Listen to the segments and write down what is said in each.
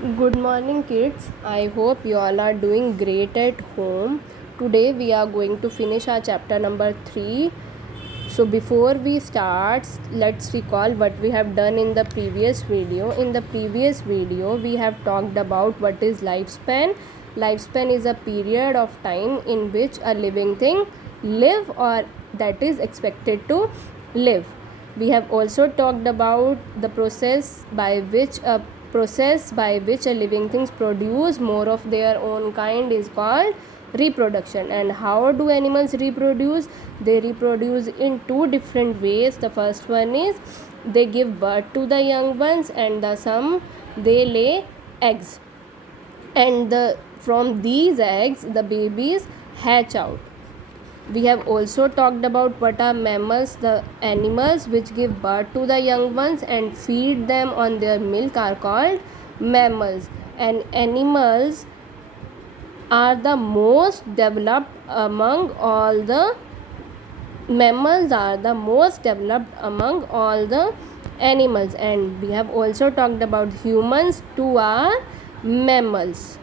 Good morning, kids. I hope you all are doing great at home. Today we are going to finish our chapter number 3. So before we start, let's recall what we have done in the previous video. In the previous video, we have talked about what is lifespan. Lifespan is a period of time in which a living thing live or that is expected to live. We have also talked about the process by which a living things produce more of their own kind is called reproduction. And how do animals reproduce? They reproduce in two different ways. The first one is they give birth to the young ones, and they lay eggs, and from these eggs the babies hatch out. We have also talked about what are mammals. The animals which give birth to the young ones and feed them on their milk are called mammals. And animals are the most developed among all the mammals are the most developed among all the animals. And we have also talked about humans too are mammals.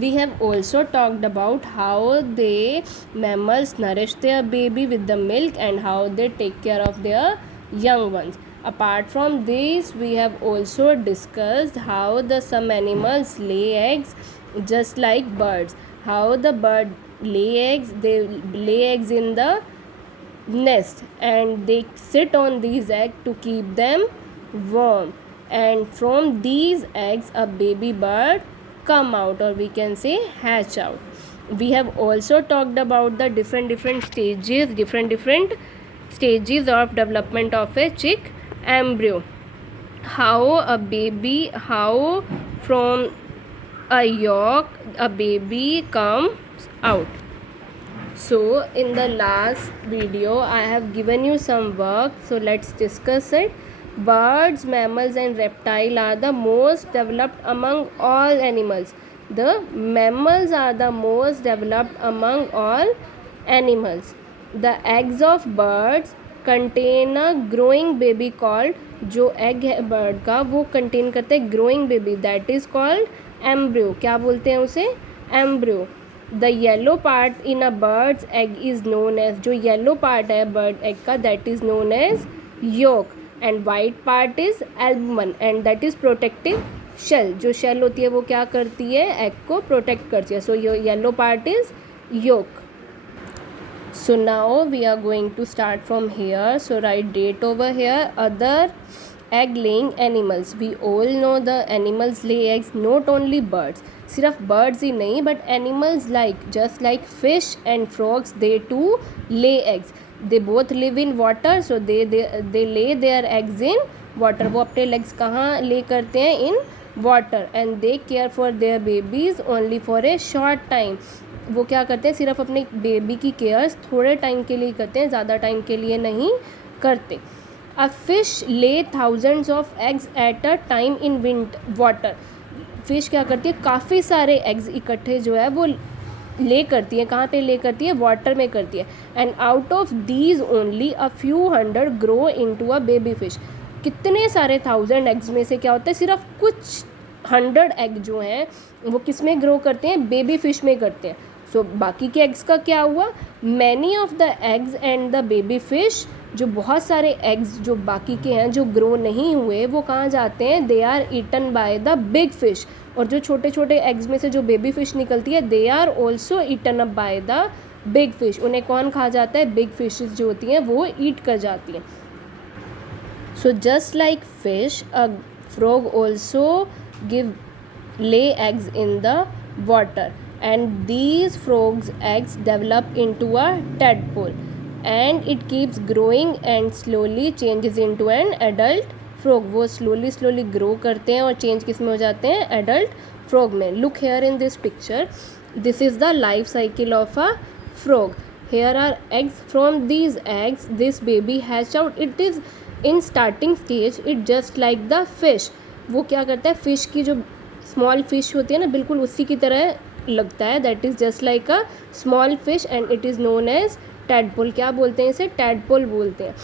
We have also talked about how mammals nourish their baby with the milk and how they take care of their young ones. Apart from this, we have also discussed how some animals lay eggs just like birds. How the bird they lay eggs in the nest, and they sit on these eggs to keep them warm, and from these eggs a baby bird come out, or we can say hatch out. We have also talked about the different stages of development of a chick embryo. How from a yolk a baby comes out. So in the last video I have given you some work, so let's discuss it. Birds, mammals and reptiles are the most developed among all animals. The mammals are the most developed among all animals. The eggs of birds contain a growing baby called, जो egg है bird का वो contain करते हैं growing baby, that is called embryo. क्या बोलते हैं उसे? Embryo. The yellow part in a bird's egg is known as, जो येलो पार्ट है बर्ड एग का that is known as yolk, and white part is albumen and that is protective shell. जो shell होती है वो क्या करती है? एग को प्रोटेक्ट करती है. So yellow part is yolk. So now we are going to start from here. So write date over here. Other egg laying animals. We all know the animals lay eggs, not only birds. सिर्फ birds ही नहीं, but animals just like fish and frogs, they too lay eggs. They both live in water, so they lay their eggs in water. वो अपने legs कहाँ lay करते हैं? In water. And they care for their babies only for a short time. वो क्या करते हैं? सिर्फ अपने बेबी की केयर्स थोड़े टाइम के लिए करते हैं, ज़्यादा टाइम के लिए नहीं करते. अ फिश ले thousands of eggs at a time in water. Fish क्या करती है? काफ़ी सारे एग्स इकट्ठे जो है वो ले करती है. कहाँ पे ले करती है? वाटर में करती है. And out of these only a few hundred grow into a baby fish. कितने सारे 1000 एग्स में से क्या होता है? सिर्फ कुछ 100 एग जो हैं वो किस में ग्रो करते हैं? बेबी फिश में करते हैं. सो बाकी के एग्स का क्या हुआ? Many of the eggs and the baby fish, जो बहुत सारे एग्स जो बाकी के हैं जो ग्रो नहीं हुए वो कहाँ जाते हैं? They are eaten by the big fish. और जो छोटे छोटे एग्स में से जो बेबी फिश निकलती है they are also eaten up by the big fish. उन्हें कौन खा जाता है? बिग फिशेस जो होती हैं वो ईट कर जाती हैं. So just like fish, a frog also lay eggs in the water, and these frogs eggs develop into a tadpole, and it keeps growing and slowly changes into an adult frog. वो slowly grow करते हैं और change किस में हो जाते हैं? adult frog में. Look here in this picture, this is the life cycle of a frog. Here are eggs. From these eggs this baby hatch out. It is in starting stage, it just like the fish. वो क्या करता है? Fish की जो small fish होती है ना, बिल्कुल उसी की तरह लगता है. That is just like a small fish and it is known as tadpole. क्या बोलते हैं इसे? टैडपोल बोलते हैं.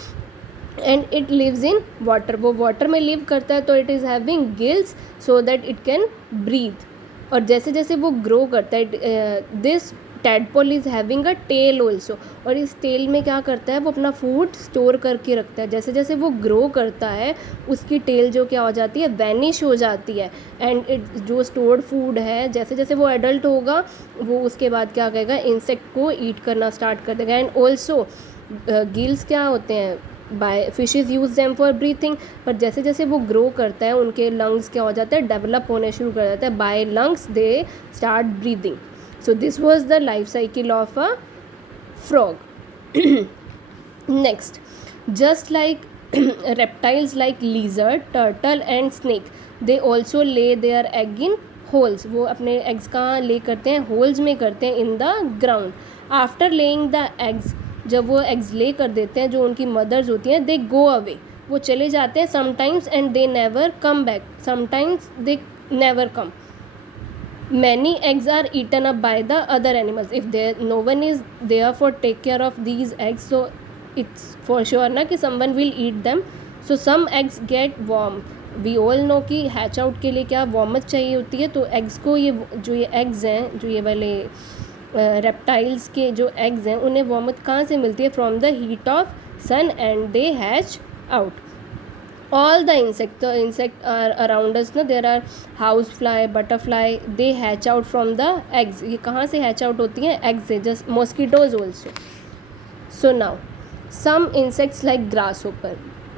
And it lives in water, वो वाटर में लिव करता है, तो it is having gills so that it can breathe. और जैसे जैसे वो ग्रो करता है, this tadpole is having a tail also, और इस टेल में क्या करता है, वो अपना फूड स्टोर करके रखता है। जैसे जैसे वो ग्रो करता है उसकी टेल जो क्या हो जाती है, वैनिश हो जाती है, एंड इट जो स्टोर्ड फूड है जैसे जैसे वो एडल्ट होगा वो उसके बाद क्या करेगा, इंसेक्ट को ईट करना स्टार्ट कर देगा। एंड ऑल्सो गिल्स क्या होते हैं, by fishes use them for breathing, पर जैसे जैसे वो ग्रो करता है उनके लंग्स क्या हो जाते हैं, डेवलप होने शुरू कर जाते हैं, by lungs they start breathing. So this was the life cycle of a frog. Next, just like reptiles like lizard, turtle and snake, they also lay their egg in holes. वो अपने eggs कहाँ lay करते हैं, holes में करते हैं in the ground. After laying the eggs, जब वो eggs lay कर देते हैं, जो उनकी mothers होती हैं, they go away, वो चले जाते हैं sometimes, and they never come back, sometimes they never come. Many eggs are eaten up by the other animals. If there no one is there for take care of these eggs, so it's for sure ना कि someone will eat them. So some eggs get warm. We all know कि hatch out के लिए क्या warmth चाहिए होती है, तो eggs को ये जो ये eggs हैं, जो ये वाले reptiles के जो eggs हैं, उन्हें warmth कहाँ से मिलती है, from the heat of sun, and they hatch out. All the insect are around us, no, there are house fly, butterfly, they hatch out from the eggs. ये कहाँ से hatch out होती हैं, eggs से, just mosquitoes also. So now some insects like grasshopper,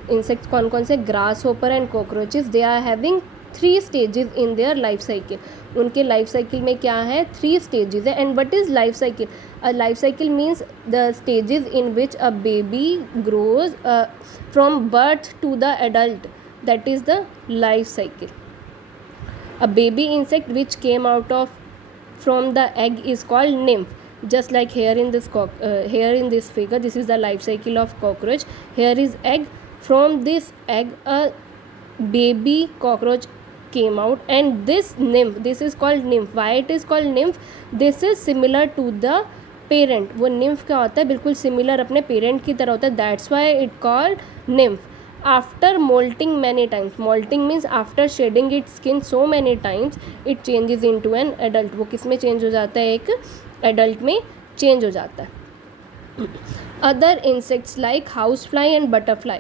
insects कौन कौन से, grasshopper and cockroaches, they are having 3 stages in their life cycle. उनके लाइफ साइकिल में क्या है, 3 stages है. And what is life cycle, a life cycle means the stages in which a baby grows from birth to the adult, that is the life cycle. A baby insect which came out of from the egg is called nymph. Just like here in this figure, this is the life cycle of cockroach. Here is egg. From this egg a baby cockroach came out, and this nymph, this is called nymph. Why it is called nymph? This is similar to the parent. वो nymph क्या होता है, बिल्कुल similar अपने parent की तरह होता है, that's why it called nymph. After molting many times, molting means after shedding its skin so many times, it changes into an adult. वो किस में change हो जाता है, एक adult में change हो जाता है. Other insects like housefly and butterfly,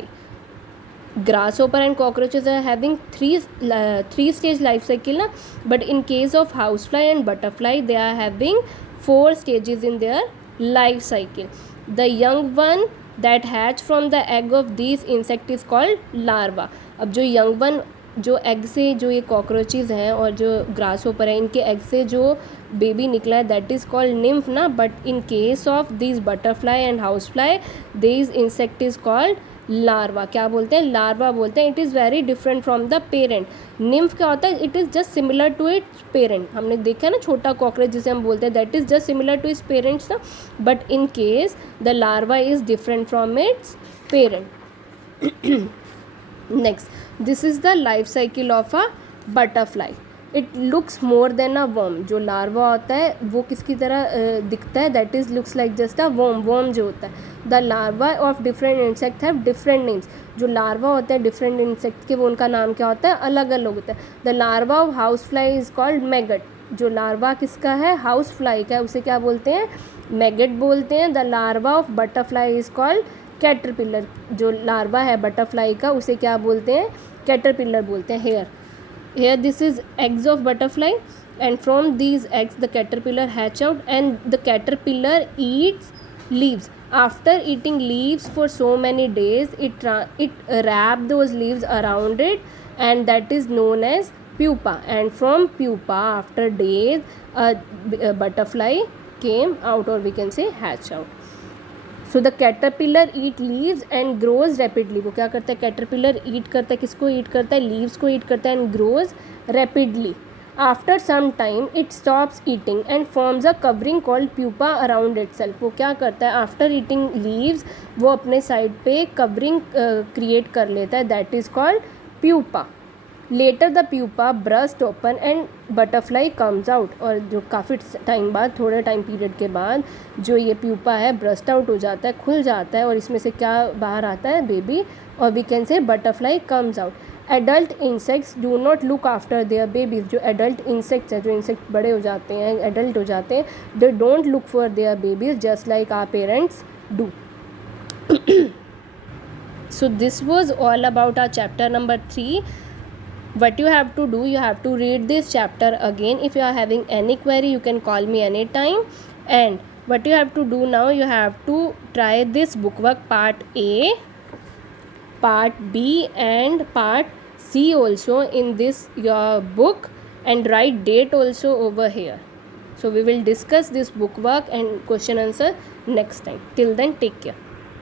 grasshopper and cockroaches are having three stage life cycle na, but in case of housefly and butterfly they are having 4 stages in their life cycle. The young one that hatch from the egg of these insect is called larva. अब जो young one, जो egg से जो ये cockroaches हैं और जो grasshopper है, इनके egg से जो baby निकला है, that is called nymph ना. But in case of these butterfly and housefly, these insect is called larva. क्या बोलते हैं, लार्वा बोलते हैं. It is very different from the parent. Nymph क्या होता है, it is just similar to its parent. हमने देखा ना छोटा कॉकरोच जिसे हम बोलते हैं, that is just similar to its parents ना. But in case the larva is different from its parent. Next, this is the life cycle of a butterfly. It looks more than a worm. जो larva होता है वो किसकी तरह दिखता है, that is looks like just a worm. Worm जो होता है, the larva of different insect have different names. जो लार्वा होते हैं डिफरेंट इंसेक्ट के, वो उनका नाम क्या होता है, अलग अलग होता है. The larva of house fly is called maggot. जो लार्वा किसका है, हाउस फ्लाई का, उसे क्या बोलते हैं, मैगट बोलते हैं. The larva of butterfly is called caterpillar. जो लार्वा है बटरफ्लाई का, उसे क्या बोलते हैं, कैटरपिलर बोलते हैं. Here this is eggs of butterfly, and from these eggs the caterpillar hatch out, and the caterpillar eats leaves. After eating leaves for so many days, it wrap those leaves around it, and that is known as pupa. And from pupa, after days, a butterfly came out, or we can say hatch out. So the caterpillar eat leaves and grows rapidly. वो क्या करता है, caterpillar ईट करता है, किसको ईट करता है, leaves को ईट करता है, and grows rapidly. After some time it stops eating and forms a covering called pupa around itself. वो क्या करता है, आफ्टर ईटिंग लीव्स वो अपने साइड पे कवरिंग क्रिएट कर लेता है, that is called pupa. Later the pupa burst open and butterfly comes out, और जो काफ़ी टाइम बाद, थोड़े टाइम पीरियड के बाद जो ये प्यूपा है ब्रस्ट आउट हो जाता है, खुल जाता है, और इसमें से क्या बाहर आता है, बेबी, और we can say butterfly comes out. Adult insects do not look after their babies. जो एडल्ट इंसेक्ट्स हैं, जो इंसेक्ट बड़े हो जाते हैं, एडल्ट हो जाते हैं, they don't look for their babies just like our parents do. So this was all about our chapter number 3. What you have to do, you have to read this chapter again. If you are having any query, you can call me anytime. And what you have to do now, you have to try this bookwork part A, part B and part C also in this your book, and write date also over here. So we will discuss this bookwork and question answer next time. Till then, take care.